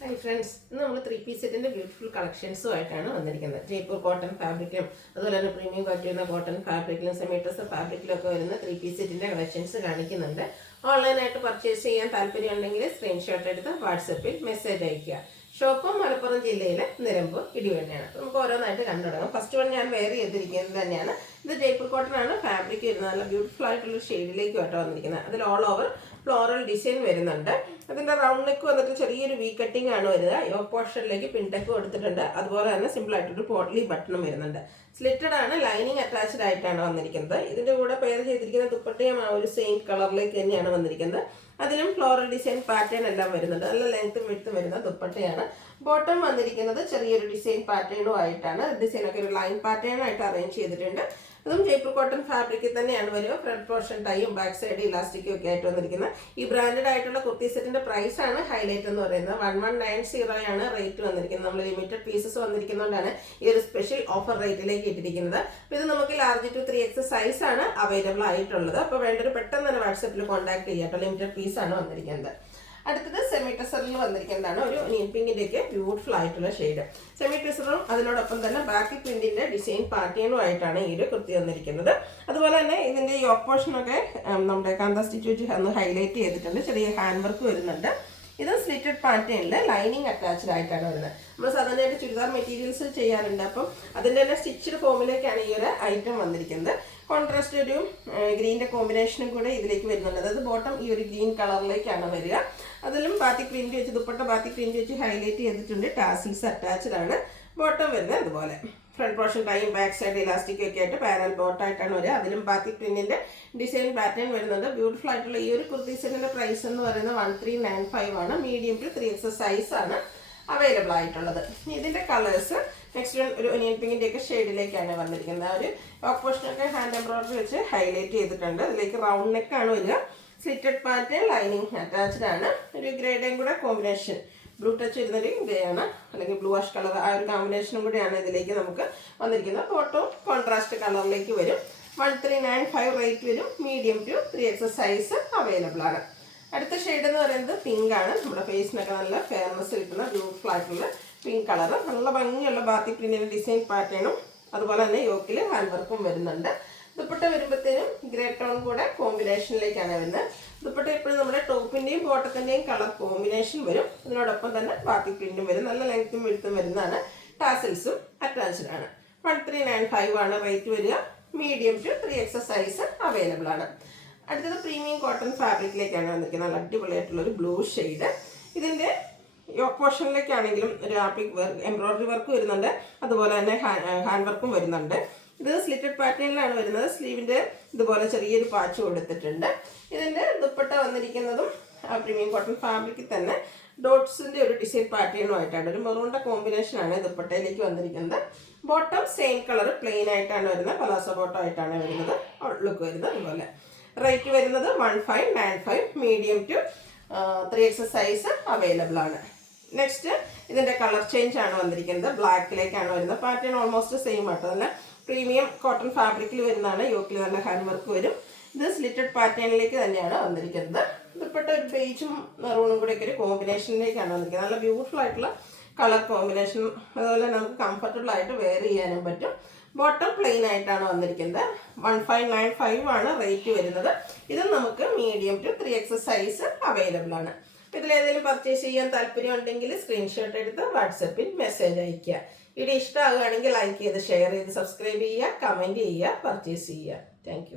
Hi friends, ഇന്ന് നമ്മൾ 3 piece സെറ്റിന്റെ ബ്യൂട്ടിഫുൾ കളക്ഷൻസുമായിട്ടാണ് വന്നിരിക്കുന്നത്. ജയ്പൂർ കോട്ടൺ ഫാബ്രിക്കിലും അതുപോലെ തന്നെ പ്രീമിയം ക്വാളിറ്റി വരുന്ന കോട്ടൺ ഫാബ്രിക്കിലും സെമീറ്റസ് ഫാബ്രിക്കിലും ഒക്കെ വരുന്ന 3 piece സെറ്റിന്റെ കളക്ഷൻസ് കാണിക്കുന്നുണ്ട്. ഓൺലൈനായിട്ട് പർച്ചേസ് ചെയ്യാൻ താല്പര്യമുണ്ടെങ്കിൽ സ്ക്രീൻഷോട്ട് എടുത്ത് വാട്സപ്പിൽ മെസ്സേജ് അയയ്ക്കുക. ഷോപ്പ് മലപ്പുറം ജില്ലയിലെ നിലമ്പൂർ ഇടിവണ്ണയാണ്. നമുക്ക് ഓരോന്നായിട്ട് കണ്ടു തുടങ്ങാം. ഫസ്റ്റ് വൺ ഞാൻ വെയർ ചെയ്തിരിക്കുന്നത് തന്നെയാണ്. ഇത് ജയ്പൂർ കോട്ടൺ ആണ്. ഫാബ്രിക് വരുന്നത് നല്ല ബ്യൂട്ടിഫുൾ ആയിട്ടുള്ള ഷെയ്ഡിലേക്ക് ആട്ടോ വന്നിരിക്കുന്നത്. അതിൽ ഓൾ ഓവർ ഫ്ലോറൽ ഡിസൈൻ വരുന്നുണ്ട്. അതിൻ്റെ റൗണ്ട് നെക്ക് വന്നിട്ട് ചെറിയൊരു വി കട്ടിംഗ് ആണ് വരുന്നത്. യോക്ക് പോർഷനിലേക്ക് പിൻടെക്ക് കൊടുത്തിട്ടുണ്ട്. അതുപോലെ തന്നെ സിമ്പിൾ ആയിട്ടൊരു പോട്ട്ലി ബട്ടണും വരുന്നുണ്ട്. സ്ലിറ്റഡ് ആണ്, ലൈനിങ് അറ്റാച്ച്ഡ് ആയിട്ടാണ് വന്നിരിക്കുന്നത്. ഇതിൻ്റെ കൂടെ പെയർ ചെയ്തിരിക്കുന്ന ദുപ്പട്ടയും ആ ഒരു സെയിം കളറിലേക്ക് തന്നെയാണ് വന്നിരിക്കുന്നത്. അതിലും ഫ്ലോറൽ ഡിസൈൻ പാറ്റേൺ എല്ലാം വരുന്നുണ്ട്. നല്ല ലെങ്ത്തും വിഡ്ത്തും വരുന്ന ദുപ്പട്ടയാണ്. ബോട്ടം വന്നിരിക്കുന്നത് ചെറിയൊരു ഡിസൈൻ പാറ്റേണും ആയിട്ടാണ്. ഡിസൈനൊക്കെ ഒരു ലൈൻ പാറ്റേൺ ആയിട്ട് അറേഞ്ച് ചെയ്തിട്ടുണ്ട്. അതും ജയ്പൂർ കോട്ടൺ ഫാബ്രിക്കിൽ തന്നെയാണ് വരിക. ഫ്രണ്ട് പോർഷൻ ടൈയും ബാക്ക് സൈഡ് ഇലാസ്റ്റിക്കും ഒക്കെ ആയിട്ട് വന്നിരിക്കുന്നത്. ഈ ബ്രാൻഡഡ് ആയിട്ടുള്ള കുർത്തി സെറ്റിന്റെ പ്രൈസ് ആണ് ഹൈലൈറ്റ് എന്ന് പറയുന്നത്. 1190 ആണ് റേറ്റ് വന്നിരിക്കുന്നത്. നമ്മൾ ലിമിറ്റഡ് പീസസ് വന്നിരിക്കുന്നതുകൊണ്ടാണ് ഈ ഒരു സ്പെഷ്യൽ ഓഫർ റേറ്റിലേക്ക് ഇട്ടിരിക്കുന്നത്. അപ്പോൾ ഇത് നമുക്ക് large to 3X സൈസ് ആണ് അവൈലബിൾ ആയിട്ടുള്ളത്. അപ്പോൾ വേണ്ടൊരു പെട്ടെന്ന് തന്നെ വാട്സപ്പിൽ കോൺടാക്ട് ചെയ്യാട്ടോ. ലിമിറ്റഡ് പീസ് ആണ് വന്നിരിക്കുന്നത്. അടുത്തത് സെമി ടെസറിൽ വന്നിരിക്കുന്നതാണ്. ഒരു ഒനിയൻ പിങ്കിൻ്റെയൊക്കെ ബ്യൂട്ടിഫുൾ ആയിട്ടുള്ള ഷെയ്ഡ്. സെമി ടെസറും അതിനോടൊപ്പം തന്നെ ബാക്കി പ്രിന്റിന്റെ ഡിസൈൻ പാറ്റേണും ആയിട്ടാണ് ഈ ഒരു കുർത്തി വന്നിരിക്കുന്നത്. അതുപോലെ തന്നെ ഇതിന്റെ യോക്ക് പോർഷനൊക്കെ നമ്മുടെ കാന്ത സ്റ്റിച്ച് വെച്ച് ഒന്ന് ഹൈലൈറ്റ് ചെയ്തിട്ടുണ്ട്. ചെറിയ ഹാൻഡ് വർക്ക് വരുന്നുണ്ട്. ഇത് സ്ലിറ്റഡ് പാറ്റേണിൽ ലൈനിങ് അറ്റാച്ച്ഡ് ആയിട്ടാണ് വരുന്നത്. നമ്മൾ സാധാരണയായിട്ട് ചുരിദാർ മെറ്റീരിയൽസ് ചെയ്യാറുണ്ട്. അപ്പം അതിൻ്റെ തന്നെ സ്റ്റിച്ച്ഡ് ഫോമിലേക്കാണ് ഈ ഒരു ഐറ്റം വന്നിരിക്കുന്നത്. കോൺട്രാസ്റ്റ് ഒരു ഗ്രീൻ്റെ കോമ്പിനേഷനും കൂടെ ഇതിലേക്ക് വരുന്നുണ്ട്. അതായത് ബോട്ടം ഈ ഒരു ഗ്രീൻ കളറിലേക്കാണ് വരിക. അതിലും ബാത്തിക് പ്രിന്റ് വെച്ച് ദുപ്പട്ട ബാത്തിക് പ്രിന്റ് വെച്ച് ഹൈലൈറ്റ് ചെയ്തിട്ടുണ്ട്. ടാസിൽസ് അറ്റാച്ച്ഡ് ആണ്. ബോട്ടം വരുന്നത് അതുപോലെ front portion time back side elastic ഒക്കെ ആയിട്ട് പാരൽ ബോട്ടായിട്ടാണ് വരിക. അതിലും ബാത്തിക് പ്രിന്റിന്റെ ഡിസൈൻ പാറ്റേൺ വരുന്നുണ്ട്. ബ്യൂട്ടിഫുൾ ആയിട്ടുള്ള ഈ ഒരു കുർത്തി സെറ്റിന്റെ പ്രൈസ് എന്ന് പറയുന്നത് 1395 ആണ്. മീഡിയം ടു 3X സൈസ് ആണ് അവൈലബിൾ ആയിട്ടുള്ളത്. ഇതിന്റെ കളേഴ്സ് നെക്സ്റ്റ് ഒരു ഒനിയൻ പിങ്കിന്റെ ഒക്കെ ഷെയ്ഡിലേക്കാണ് വന്നിരിക്കുന്നത്. ആ ഒരു യോക്ക് പോർഷനൊക്കെ ഹാൻഡ് എംബ്രോയിഡറി വെച്ച് ഹൈലൈറ്റ് ചെയ്തിട്ടുണ്ട്. അതിലേക്ക് റൗണ്ട് നെക്ക് ആണ് വരിക. സ്ലിറ്റഡ് പാറ്റേൺ ലൈനിങ് അറ്റാച്ച്ഡ് ആണ്. ഒരു ഗ്രേഡേയും കൂടെ കോമ്പിനേഷൻ ബ്ലൂ ടച്ച് വരുന്നൊരു ഗ്രേ ആണ്, അല്ലെങ്കിൽ ബ്ലൂ വാഷ് കളർ, ആ ഒരു കോമ്പിനേഷനും കൂടിയാണ് ഇതിലേക്ക് നമുക്ക് വന്നിരിക്കുന്നത്. ഫോട്ടോ കോൺട്രാസ്റ്റ് കളറിലേക്ക് വരും. 1395 റേറ്റ് വരും. Medium to 3X size available ആണ്. അടുത്ത ഷെയ്ഡ് എന്ന് പറയുന്നത് പിങ്ക് ആണ്. നമ്മുടെ ഫേസിനൊക്കെ നല്ല ഫെയർനെസ് കിട്ടുന്ന ബ്യൂട്ടിഫുൾ ആയിട്ടുള്ള പിങ്ക് കളർ. നല്ല ഭംഗിയുള്ള ബാത്തി പ്രിന്റിന്റെ ഡിസൈൻ പാറ്റേണും അതുപോലെ തന്നെ യോക്കിൽ ഹാൻഡ് വർക്കും വരുന്നുണ്ട്. ദുപ്പട്ട വരുമ്പോഴത്തേനും ഗ്രേ ടോൺ കൂടെ കോമ്പിനേഷനിലേക്കാണ് വരുന്നത്. ദുപ്പട്ട എപ്പോഴും നമ്മുടെ ടോപ്പിന്റെയും ബോട്ടത്തിന്റെയും കളർ കോമ്പിനേഷൻ വരും. അതിനോടൊപ്പം തന്നെ ബാത്തി പ്രിന്റും വരും. നല്ല ലെങ്ത്തും വിഡ്ത്തും വരുന്നതാണ്. ടാസിൽസും അറ്റാച്ച്ഡ് ആണ്. 1395 ആണ് റേറ്റ് വരിക. Medium to 3X size available ആണ്. അടുത്തത് പ്രീമിയം കോട്ടൺ ഫാബ്രിക്കിലേക്കാണ് വന്നിരിക്കുന്നത്. നല്ല അടിപൊളിയായിട്ടുള്ള ഒരു ബ്ലൂ ഷെയ്ഡ്. ഇതിന്റെ യോക്ക് പോർഷനിലേക്കാണെങ്കിലും ഒരു ആപ്ലിക് വർക്ക് എംബ്രോയിഡറി വർക്ക് വരുന്നുണ്ട്. അതുപോലെ തന്നെ ഹാൻഡ് വർക്കും വരുന്നുണ്ട്. ഇത് സ്ലിറ്റഡ് പാറ്റേണിലാണ് വരുന്നത്. സ്ലീവിന്റെ ഇതുപോലെ ചെറിയൊരു പാച്ച് കൊടുത്തിട്ടുണ്ട്. ഇതിന്റെ ദുപ്പട്ട വന്നിരിക്കുന്നതും പ്രീമിയം കോട്ടൺ ഫാബ്രിക്കിൽ തന്നെ ഡോട്ട്സിന്റെ ഒരു ഡിസൈൻ പാറ്റേണുമായിട്ടാണ്. ഒരു മെറൂണിന്റെ കോമ്പിനേഷൻ ആണ് ദുപ്പട്ടയിലേക്ക് വന്നിരിക്കുന്നത്. ബോട്ടം സെയിം കളർ പ്ലെയിൻ ആയിട്ടാണ് വരുന്നത്. പലാസോ ബോട്ടം ആയിട്ടാണ് വരുന്നത്. ലുക്ക് വരുന്നത് അതുപോലെ. റേറ്റ് വരുന്നത് 1595. Medium to 3X size available ആണ്. നെക്സ്റ്റ് ഇതിന്റെ കളർ ചേഞ്ച് ആണ് വന്നിരിക്കുന്നത്. ബ്ലാക്കിലേക്കാണ് വരുന്നത്. പാറ്റേൺ ഓൾമോസ്റ്റ് സെയിം ആട്ടോ. നല്ല പ്രീമിയം കോട്ടൺ ഫാബ്രിക്കിൽ വരുന്നതാണ്. യോക്കിൽ നല്ല ഹാൻഡ് വർക്ക് വരും. ഇത് സ്ലിറ്റഡ് പാറ്റേണിലേക്ക് തന്നെയാണ് വന്നിരിക്കുന്നത്. ദുപ്പട്ട ഒരു ബേജും മെറൂണും കൂടെ ഒക്കെ ഒരു കോമ്പിനേഷനിലേക്കാണ് വന്നിരിക്കുന്നത്. നല്ല ബ്യൂട്ടിഫുൾ ആയിട്ടുള്ള കളർ കോമ്പിനേഷൻ. അതുപോലെ നമുക്ക് കംഫർട്ടബിൾ ആയിട്ട് വെയർ ചെയ്യാനും പറ്റും. ബോട്ടം പ്ലെയിൻ ആയിട്ടാണ് വന്നിരിക്കുന്നത്. 1595 ആണ് റേറ്റ് വരുന്നത്. ഇതും നമുക്ക് medium to 3X size available ആണ്. ഇതിലേതെങ്കിലും പർച്ചേസ് ചെയ്യാൻ താല്പര്യം ഉണ്ടെങ്കിൽ സ്ക്രീൻഷോട്ട് എടുത്ത് വാട്സപ്പിൽ മെസ്സേജ് അയയ്ക്കുക. വീഡിയോ ഇഷ്ടമാകുകയാണെങ്കിൽ ലൈക്ക് ചെയ്ത് ഷെയർ ചെയ്ത് സബ്സ്ക്രൈബ് ചെയ്യുക, കമൻറ്റ് ചെയ്യുക, പർച്ചേസ് ചെയ്യുക. താങ്ക്